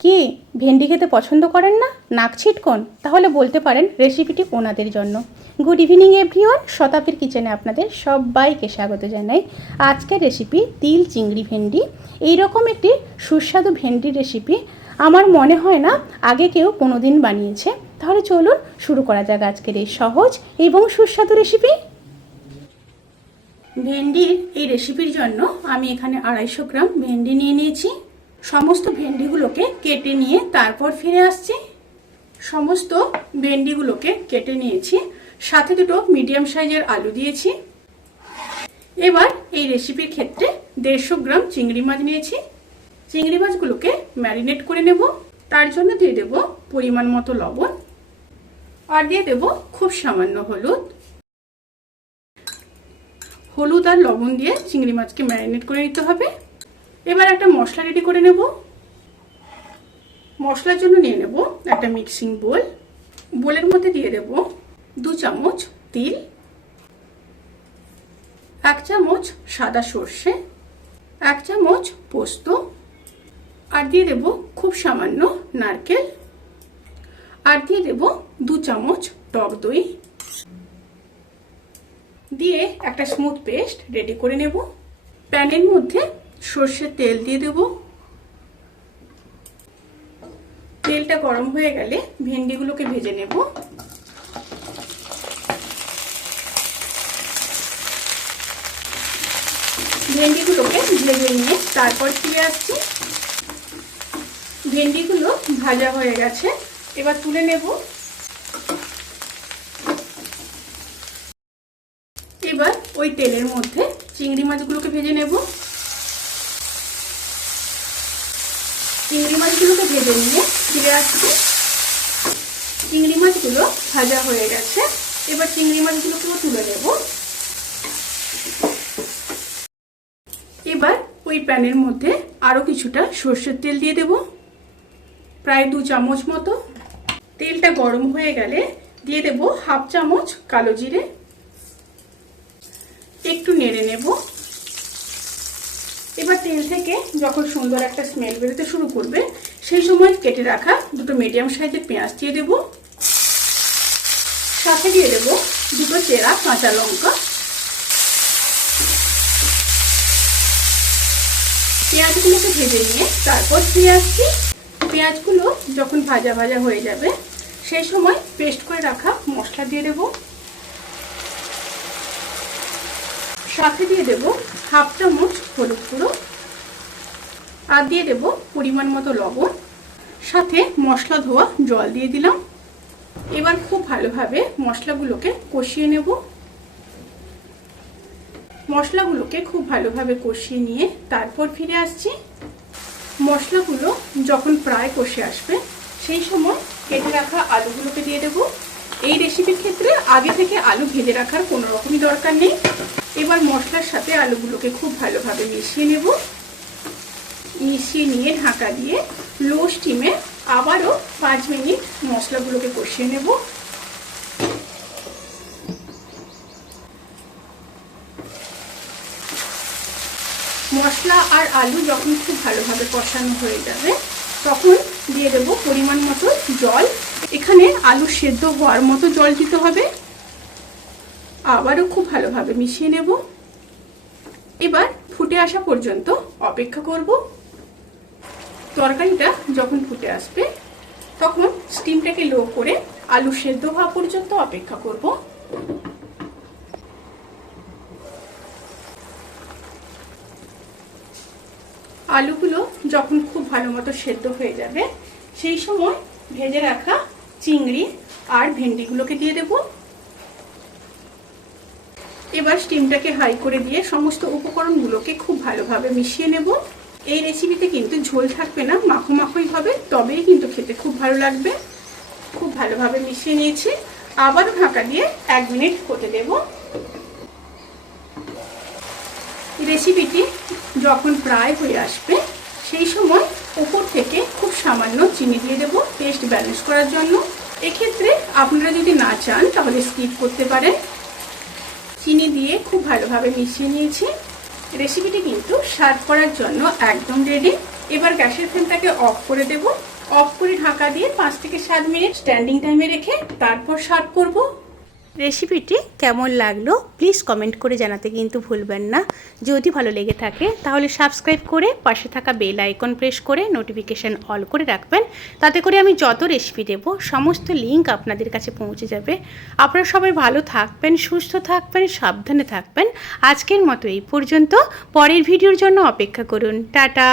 কি ভেন্ডি খেতে পছন্দ করেন না, নাক ছিটকন? তাহলে বলতে পারেন রেসিপিটি ওনাদের জন্য। গুড ইভিনিং এভরিওয়ান, শতাব্দীর কিচেনে আপনাদের সবাইকে স্বাগত জানাই। আজকের রেসিপি তিল চিংড়ি ভেন্ডি। এইরকম একটি সুস্বাদু ভেন্ডির রেসিপি আমার মনে হয় না আগে কেউ কোনোদিন বানিয়েছে। তাহলে চলুন শুরু করা যাক আজকের এই সহজ এবং সুস্বাদু রেসিপি। ভেন্ডির এই রেসিপির জন্য আমি এখানে 250 গ্রাম ভেন্ডি নিয়ে নিয়েছি। সমস্ত ভেন্ডিগুলোকে কেটে নিয়ে তারপর ফিরে আসছি। সমস্ত ভেন্ডিগুলোকে কেটে নিয়েছি, সাথে দুটো মিডিয়াম সাইজের আলু দিয়েছি। এবার এই রেসিপির ক্ষেত্রে 150 গ্রাম চিংড়ি মাছ নিয়েছি। চিংড়ি মাছগুলোকে ম্যারিনেট করে নেব। তার জন্য দিয়ে দেব পরিমাণ মতো লবণ, আর দিয়ে দেব খুব সামান্য হলুদ। হলুদ আর লবণ দিয়ে চিংড়ি মাছকে ম্যারিনেট করে নিতে হবে। এবার একটা মশলা রেডি করে নেব। মশলার জন্য নিয়ে নেব একটা মিক্সিং বোল। বোলের মধ্যে দিয়ে দেব 2 চামচ তিল, 1 চামচ সাদা সর্ষে, 1 চামচ পোস্ত, আর দিয়ে দেব খুব সামান্য নারকেল, আর দিয়ে দেব 2 চামচ টক দই দিয়ে একটা স্মুথ পেস্ট রেডি করে নেব। প্যানের মধ্যে সর্ষের তেল দিয়ে দেব। তেলটা গরম হয়ে গেলে ভেন্ডিগুলোকে ভেজে নেব। ভেন্ডিগুলোকে ভেজে নিয়ে তারপর ফিরে আসছি। ভেন্ডিগুলো ভাজা হয়ে গেছে, এবার তুলে নেব। এবার ওই তেলের মধ্যে চিংড়ি মাছগুলোকে ভেজে নেব। চিংড়ি মাছগুলোকে ভেজে নিয়ে ফিরে আসছি। চিংড়ি মাছগুলো ভাজা হয়ে গেছে, এবার চিংড়ি মাছগুলোকেও তুলে নেব। এবার ওই প্যানের মধ্যে আরো কিছুটা সর্ষের তেল দিয়ে দেব, প্রায় 2 চামচ মতো। তেলটা গরম হয়ে গেলে দিয়ে দেব 1/2 চামচ কালো জিরে। একটু নেড়ে নেব। এবার তেল থেকে যখন সুন্দর একটা স্মেল বেরোতে শুরু করবে, সেই সময় কেটে রাখা দুটো মিডিয়াম সাইজের পেঁয়াজ দিয়ে দেব। সাথে দিয়ে দেব 2 চেরা কাঁচা লঙ্কা। পেঁয়াজগুলোকে ভেজে নিয়ে তারপর ফিরে আসছি। পেঁয়াজগুলো যখন ভাজা ভাজা হয়ে যাবে, সেই সময় পেস্ট করে রাখা মশলা দিয়ে দেব। সাথে দিয়ে দেব 1/2 চামচ হলুদ গুঁড়ো, আর দিয়ে দেব পরিমাণ মতো লবণ। সাথে মশলা ধোয়া জল দিয়ে দিলাম। এবার খুব ভালোভাবে মশলাগুলোকে কষিয়ে নেব। মশলাগুলোকে খুব ভালোভাবে কষিয়ে নিয়ে তারপর ফিরে আসছি। মশলাগুলো যখন প্রায় কষে আসবে, সেই সময় কেটে রাখা আলুগুলোকে দিয়ে দেব। এই রেসিপির ক্ষেত্রে আগে থেকে আলু ভেজে রাখার কোনো রকমই দরকার নেই। এবার মশলার সাথে আলুগুলোকে খুব ভালোভাবে মিশিয়ে নেব। মিশিয়ে নিয়ে ঢাকা দিয়ে লো স্টিমে আবারও 5 মিনিট মশলাগুলোকে কষিয়ে নেব। মশলা আর আলু যখন খুব ভালোভাবে কষানো হয়ে যাবে, তখন দিয়ে দেব পরিমাণ মতো জল। এখানে আলু সেদ্ধ হওয়ার মতো জল দিতে হবে। আবারও খুব ভালোভাবে মিশিয়ে নেব। এবার ফুটে আসা পর্যন্ত অপেক্ষা করব। তরকারিটা যখন ফুটে আসবে, তখন স্টিমটাকে লো করে আলু সেদ্ধ হওয়া পর্যন্ত অপেক্ষা করব। আলুগুলো যখন খুব ভালো মতো সেদ্ধ হয়ে যাবে, সেই সময় ভেজে রাখা চিংড়ি আর ভেন্ডিগুলোকে দিয়ে দেব। এবার স্টিমটাকে হাই করে দিয়ে সমস্ত উপকরণগুলোকে খুব ভালোভাবে মিশিয়ে নেব। এই রেসিপিতে কিন্তু ঝোল থাকবে না, মাখো মাখোই হবে, তবেই কিন্তু খেতে খুব ভালো লাগবে। খুব ভালোভাবে মিশিয়ে নিয়েছি। আবারও ঢাকা দিয়ে 1 মিনিট হতে দেব। রেসিপিটি যখন প্রায় হয়ে আসবে, সেই সময় উপর থেকে খুব সামান্য চিনি দিয়ে দেব টেস্ট ব্যালেন্স করার জন্য। এক্ষেত্রে আপনারা যদি না চান তাহলে স্কিপ করতে পারেন। চিনি দিয়ে খুব ভালোভাবে মিশিয়ে নিয়েছি। রেসিপিটি কিন্তু সার্ভ করার জন্য একদম রেডি। এবার গ্যাসের ফ্লেমটাকে অফ করে দেব। অফ করে ঢাকা দিয়ে 5 থেকে 7 মিনিট স্ট্যান্ডিং টাইমে রেখে তারপর সার্ভ করব। রেসিপিটি কেমন লাগলো প্লিজ কমেন্ট করে জানাতে কিন্তু ভুলবেন না। যদি ভালো লেগে থাকে তাহলে সাবস্ক্রাইব করে পাশে থাকা বেল আইকন প্রেস করে নোটিফিকেশান অল করে রাখবেন। তাতে করে আমি যত রেসিপি দেব সমস্ত লিঙ্ক আপনাদের কাছে পৌঁছে যাবে। আপনারা সবাই ভালো থাকবেন, সুস্থ থাকবেন, সাবধানে থাকবেন। আজকের মতো এই পর্যন্ত। পরের ভিডিওর জন্য অপেক্ষা করুন। টাটা।